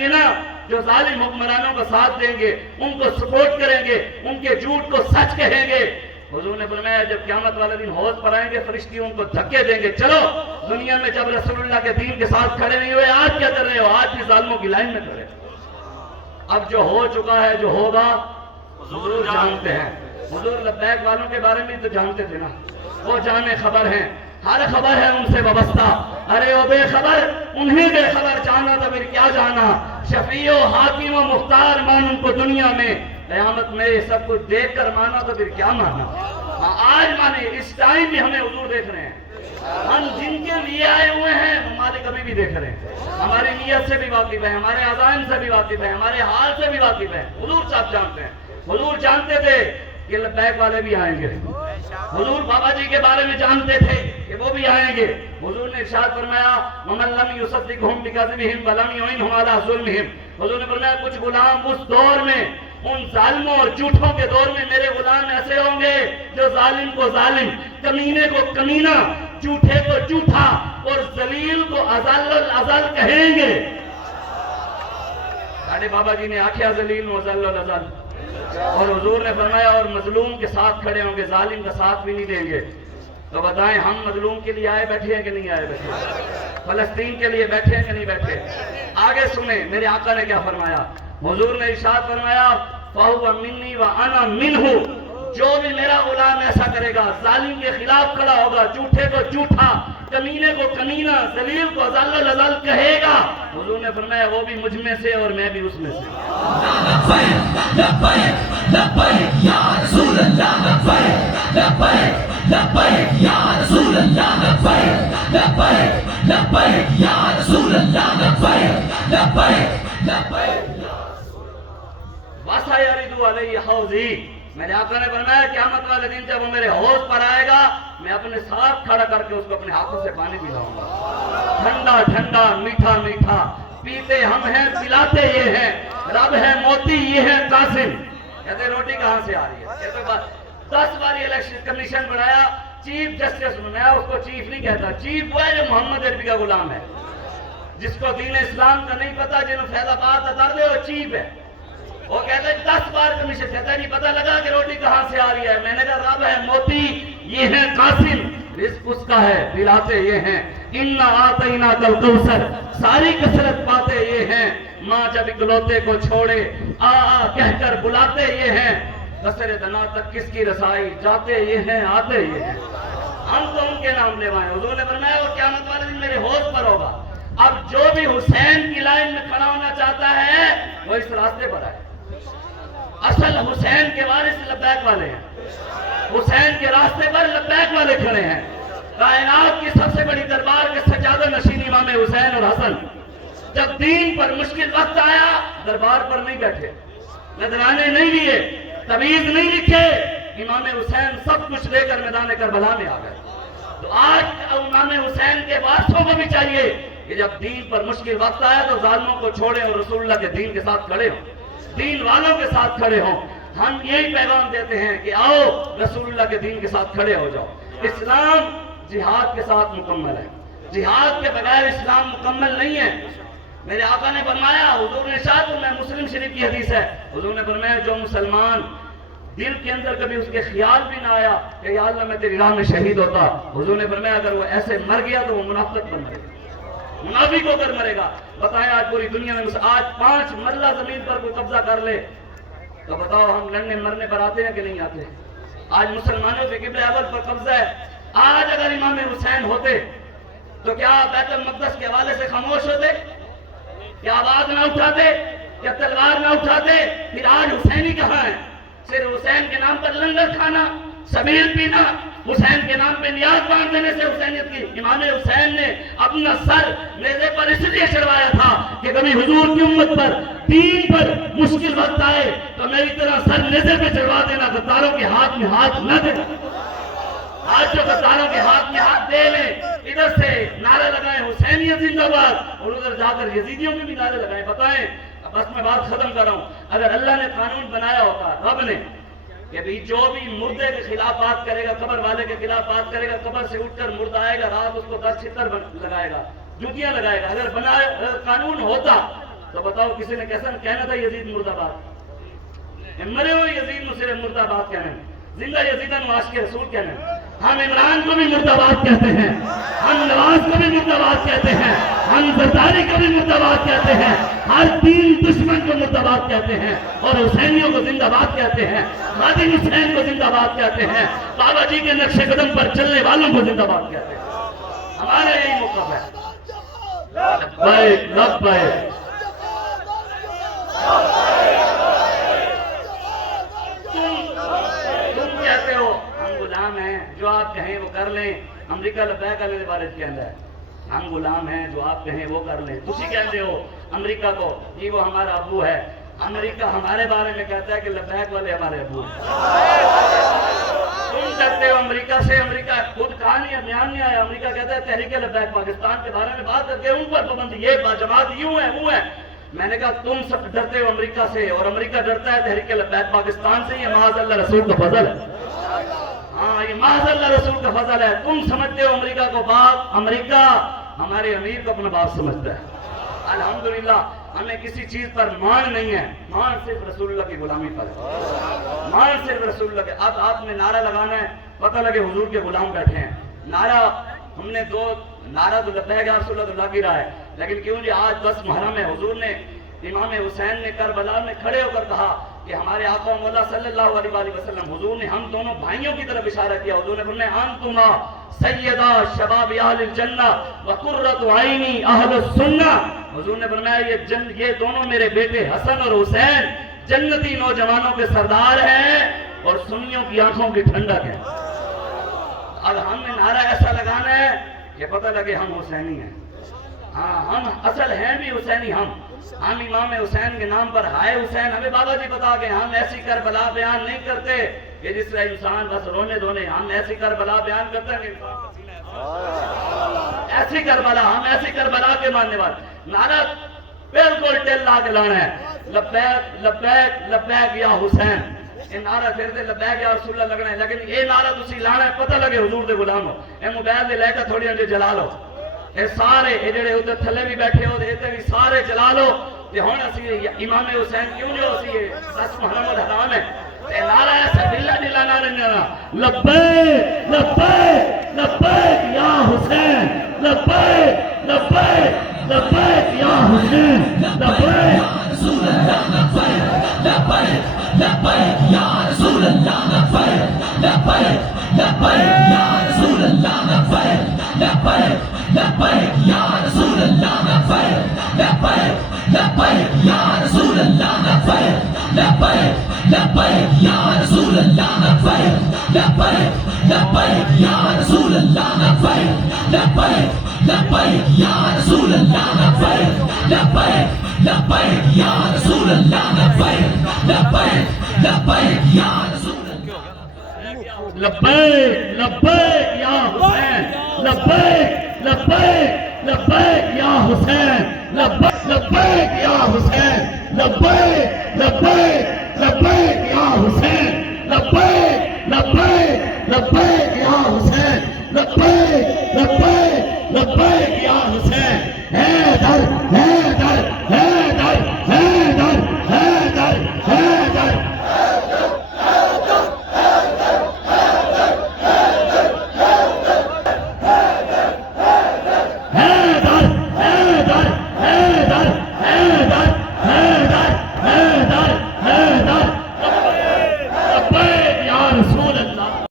گے نا، جو ظالم حکمرانوں کا ساتھ دیں گے، ان کو سپورٹ کریں گے، ان کے جھوٹ کو سچ کہیں گے، حضور نے فرمایا جب قیامت والے دن حوض پر آئیں گے فرشتے ان کو دھکے دیں گے، چلو دنیا میں جب رسول اللہ کے دین کے ساتھ کھڑے نہیں ہوئے، آج کیا کر رہے ہو؟ آج بھی ظالموں کی لائن میں کھڑے۔ اب جو ہو چکا ہے، جو ہوگا حضور جانتے ہیں۔ حضور لبیک والوں کے بارے میں تو جانتے تھے نا، وہ جانے خبر ہیں، ہر خبر ہے ان سے وابستہ۔ ارے وہ بے خبر، انہیں بے خبر جانا تو پھر کیا جانا، شفیع و حاکم و مختار مان ان کو دنیا میں، قیامت میں یہ سب کچھ دیکھ کر مانا تو پھر کیا مانا۔ آج مانے، اس ٹائم بھی ہمیں حضور دیکھ رہے ہیں، ہم جن کے لیے آئے ہوئے ہیں ہمارے کبھی بھی دیکھ رہے ہیں، ہماری نیت سے بھی واقف ہے، ہمارے عزائم سے بھی واقف ہے، ہمارے حال سے بھی واقف ہے۔ حضور صاحب جانتے ہیں، حضور جانتے تھے کہ لبیک والے بھی آئیں گے، حضور بابا جی کے بارے میں جانتے تھے کہ وہ بھی آئیں گے۔ حضور نے ارشاد فرمایا وَمَن لَّمْ يُصَدِّقْهُمْ بِكَذِبِهِمْ وَلَمْ يُعِنْهُمْ عَلَىٰ ظُلْمِهِمْ۔ حضور نے فرمایا کچھ غلام اس دور میں، ان ظالموں اور جھوٹوں کے دور میں میرے غلام ایسے ہوں گے جو ظالم کو ظالم، کمینے کو کمینہ، جھوٹے کو جھوٹا اور ذلیل کو اذل الازل کہیں گے۔ ساڑھے بابا جی نے آکھیا ذلیل و اذل الازل، اور حضور نے فرمایا اور مظلوم کے ساتھ کھڑے ہوں گے، ظالم کا ساتھ بھی نہیں دیں گے۔ تو بتائیں ہم مظلوم کے لیے آئے بیٹھے ہیں کہ نہیں آئے بیٹھے؟ فلسطین کے لیے بیٹھے ہیں کہ نہیں بیٹھے؟ آگے سنیں میرے آقا نے کیا فرمایا۔ حضور نے ارشاد فرمایا فَهُوَ مِنِّي وَأَنَا مِنْهُ، جو بھی میرا غلام ایسا کرے گا، ظالم کے خلاف کھڑا ہوگا، جھوٹے کو جھوٹا، کمینے کو کمینہ، ذلیل کو اذل الازل کہے گا، حضور نے فرمایا وہ بھی مجھ میں سے اور میں بھی اس میں سے۔ لبیک لبیک لبیک یا رسول اللہ، لبیک لبیک لبیک یا رسول اللہ، لبیک لبیک لبیک یا رسول اللہ، لبیک لبیک لبیک۔ وَسَيَرِدُ عَلَيَّ حَوْضِي، میرے آقا نے فرمایا قیامت والے دن جب وہ میرے حوض پر آئے گا، میں اپنے ساتھ کھڑا کر کے اس کو اپنے ہاتھوں سے پانی پلاؤں گا، ٹھنڈا ٹھنڈا میٹھا میٹھا، پیتے ہم ہیں پلاتے یہ ہیں، رب ہے موتی یہ ہے قاسم۔ کہتے روٹی کہاں سے آ رہی ہے؟ یہ تو 10 بار الیکشن کمیشن بنایا، چیف جسٹس بنایا، اس کو چیف نہیں کہتا، چیف وہ ہے جو محمد عربی کا غلام ہے، جس کو دین اسلام کا نہیں پتا، جنہوں فیض آباد اتار دے وہ چیف ہے۔ وہ کہتا ہے 10 بار کمیشن، کہتا ہے نہیں پتہ لگا کہ روٹی کہاں سے آ رہی ہے، میں نے کہا رب ہے موتی یہ ہے قاسم، رزق اس کا ہے دلاتے یہ ہیں، اِنَّا آتَيْنَاكَ الْكَوْثَرَ، ساری کثرت پاتے یہ ہیں، ماں جب اکلوتے کو چھوڑے آ آ کہہ کر بلاتے یہ ہیں، قصر دنا تک کس کی رسائی، جاتے یہ ہیں آتے یہ ہیں، ہم تو ان کے نام لیوائیں۔ حضور نے فرمایا وہ قیامت والے دن میرے حوض پر ہوگا۔ اب جو بھی حسین کی لائن میں کھڑا ہونا چاہتا ہے وہ اس راستے پر آئے۔ اصل حسین کے وارث لبیک والے ہیں، حسین کے راستے پر لبیک والے کھڑے ہیں۔ کائنات کی سب سے بڑی دربار کے سجادہ نشین امام حسین اور حسن جب دین پر مشکل وقت آیا دربار پر نہیں بیٹھے، نذرانے نہیں لیے، تعویذ نہیں لکھے، امام حسین سب کچھ لے کر میدان کربلا میں آ گئے۔ تو آج امام حسین کے وارثوں کو بھی چاہیے کہ جب دین پر مشکل وقت آیا تو ظالموں کو چھوڑیں اور رسول اللہ کے دین کے ساتھ کھڑے ہوں، دین والوں کے ساتھ کھڑے ہوں۔ ہم یہی پیغام دیتے ہیں کہ آؤ رسول اللہ کے دین کے ساتھ کھڑے ہو جاؤ۔ اسلام جہاد کے ساتھ مکمل ہے، جہاد کے بغیر اسلام مکمل نہیں ہے۔ میرے آقا نے فرمایا، حضور نے ارشاد فرمایا، مسلم شریف کی حدیث ہے، حضور نے فرمایا جو مسلمان دل کے اندر کبھی اس کے خیال بھی نہ آیا کہ یا اللہ میں تیری راہ میں شہید ہوتا، حضور نے فرمایا اگر وہ ایسے مر گیا تو وہ منافقت بن مرے گا، منافق ہو کر مرے گا۔ بتائیں آج پوری دنیا میں آج 5 مرلہ زمین پر کوئی قبضہ کر لے تو بتاؤ ہم لڑنے مرنے پر آتے ہیں کہ نہیں آتے؟ آج مسلمانوں پہ قبلہ اول پر قبضہ ہے۔ آج اگر امام حسین ہوتے تو کیا بیت المقدس کے حوالے سے خاموش ہوتے؟ کیا آواز نہ اٹھاتے؟ کیا تلوار نہ اٹھاتے؟ پھر آج حسینی کہاں ہے؟ صرف حسین کے نام پر لنگر کھانا، سبیل پینا، حسین کے نام پہ نیاز باندھ دینے سے حسینیت کی۔ امام حسین نے اپنا سر نیزے پر اس لیے چڑھوایا تھا کہ کبھی حضور کی امت پر دین پر مشکل وقت آئے تو میری طرح سر نیزے پہ چڑھوا دینا، غداروں کے ہاتھ میں ہاتھ نہ دینا۔ آج جو غداروں کے ہاتھ میں ہاتھ دے لیں، ادھر سے نعرے لگائیں حسینیت زندہ باد اور ادھر جا کر یزیدیوں کے بھی نعرے لگائیں۔ بتائیں، بس میں بات ختم کر رہا ہوں، اگر اللہ نے قانون بنایا ہوتا، رب نے، کہ بھی جو بھی مردے کے خلاف بات کرے گا، قبر والے کے خلاف بات کرے گا، قبر سے اٹھ کر مردہ آئے گا، رات اس کو 10 چھتر لگائے گا، جوتیاں لگائے گا، اگر قانون ہوتا تو بتاؤ کسی نے کیسا کہنا تھا یزید مرداباد؟ مرے ہوئے یزید کو صرف مرداباد کہنا ہے، زندہ یزیدن عاشق رسول کہنا ہے۔ ہم عمران کو بھی مرداباد کہتے ہیں، ہم نواز کو بھی مرداباد کہتے ہیں، ہم زرداری کو بھی مرداباد کہتے ہیں، ہر تین دشمن کو مرداباد کہتے ہیں، اور حسینیوں کو زندہ باد کہتے ہیں، خادم حسین کو زندہ باد کہتے ہیں، بابا جی کے نقش قدم پر چلنے والوں کو زندہ باد کہتے ہیں۔ ہمارا یہی موقف ہے۔ لبیک لبیک تم کہتے ہو ہم غلام ہیں، جو آپ کہیں وہ کر لیں۔ امریکہ لبیک علیہ بارد کہندا ہے ہم غلام ہیں، جو آپ کہیں وہ کر لیں۔ تسی کہتے ہو امریکہ کو جی وہ ہمارا ابو ہے، امریکہ ہمارے بارے میں کہتا ہے کہ لبیک والے ہمارے ابو ہیں۔ تم کہتے ہو امریکہ سے، امریکہ خود کہا نہیں ہے، بیان نہیں آیا، امریکہ کہتا ہے تحریک لبیک پاکستان کے بارے میں بات کر کے ان پر پابندی، یہ جماعت یوں ہے وہ ہے۔ میں نے کہا تم سب ڈرتے ہو امریکہ سے، اور امریکہ ڈرتا ہے تحریک لبیک پاکستان سے، یہ معاذ اللہ رسول کا فضل ہے۔ ہاں یہ معاذ اللہ رسول کا فضل ہے۔ تم سمجھتے ہو امریکہ کو باپ، امریکہ ہمارے امیر کو اپنا باپ سمجھتا ہے۔ الحمدللہ ہمیں کسی چیز پر مان نہیں ہے، مان صرف رسول اللہ کی غلامی پر ہے، مان صرف رسول اللہ کے۔ اب آپ نے نعرہ لگانا ہے، پتہ لگے حضور کے غلام بیٹھے ہیں، نعرہ ہم نے دو نعرہ تو لبیک یا رسول اللہ تو لگ ہی رہا ہے، لیکن کیوں جی آج 10 محرم ہے، حضور نے امام حسین نے کربلا میں کھڑے ہو کر کہا کہ ہمارے آقا مولا صلی اللہ علیہ وآلہ وسلم، حضور نے ہم دونوں بھائیوں کی طرف اشارہ کیا، حضور نے فرمایا انتما سیدہ شباب اہل الجنہ وقرۃ عینی اہل السنہ، حضور نے فرمایا یہ دونوں میرے بیٹے حسن اور حسین جنتی نوجوانوں کے سردار ہیں اور سنیوں کی آنکھوں کی ٹھنڈک ہے۔ اب ہم نے نعرہ ایسا لگانا ہے کہ پتہ لگے ہم حسینی ہیں، ہاں ہم اصل ہیں بھی حسینی، ہم امام حسین کے نام پر ہائے حسین، ہمیں بابا جی بتا گئے ہم ایسی کربلا بیان نہیں کرتے کہ جس طرح انسان بس رونے دھونے، ہم ایسی کربلا بیان کرتے ہیں ایسی کربلا، ہم ایسی کربلا کے ماننے والے۔ نعرہ بالکل ٹل لا کے لانا ہے، لبیک لبیک لبیک یا حسین، یہ نعرہ پھر دے لبیک یا رسول اللہ لگنا ہے، لیکن یہ نعرہ تسی لانا ہے پتہ لگے حضور دے غلام ہو۔ اے موبائل دے لے کے تھوڑی انجے جلا لو، اے سارے اے جڑے ادھر تھلے بھی بیٹھے ہو تے بھی سارے جلا لو، تے ہن اسی امام حسین کیوں جو اسی 10 محرم الحرام ہے تے نعرہ ایسا ڈلا ڈلا نعرہ نہیں، لبیک لبیک لبیک یا حسین، لبیک لبیک لبیک یا حسین، لبیک رسول اللہ لبیک لبیک لبیک یا رسول اللہ لبیک لبیک لبیک یا رسول اللہ لبیک لبیک لبیک یا رسول اللہ لبیک لبیک لبیک یا رسول اللہ لبیک لبیک لبیک یا رسول اللہ لبیک لبیک لبیک یا رسول اللہ لبیک لبیک لبیک یا رسول اللہ لبیک لبیک لبیک یا رسول اللہ لبیک لبیک لبیک یا رسول لبیک لبیک یا حسین، لبیک لبیک لبیک یا حسین، لبیک لبیک یا حسین، لبیک لبیک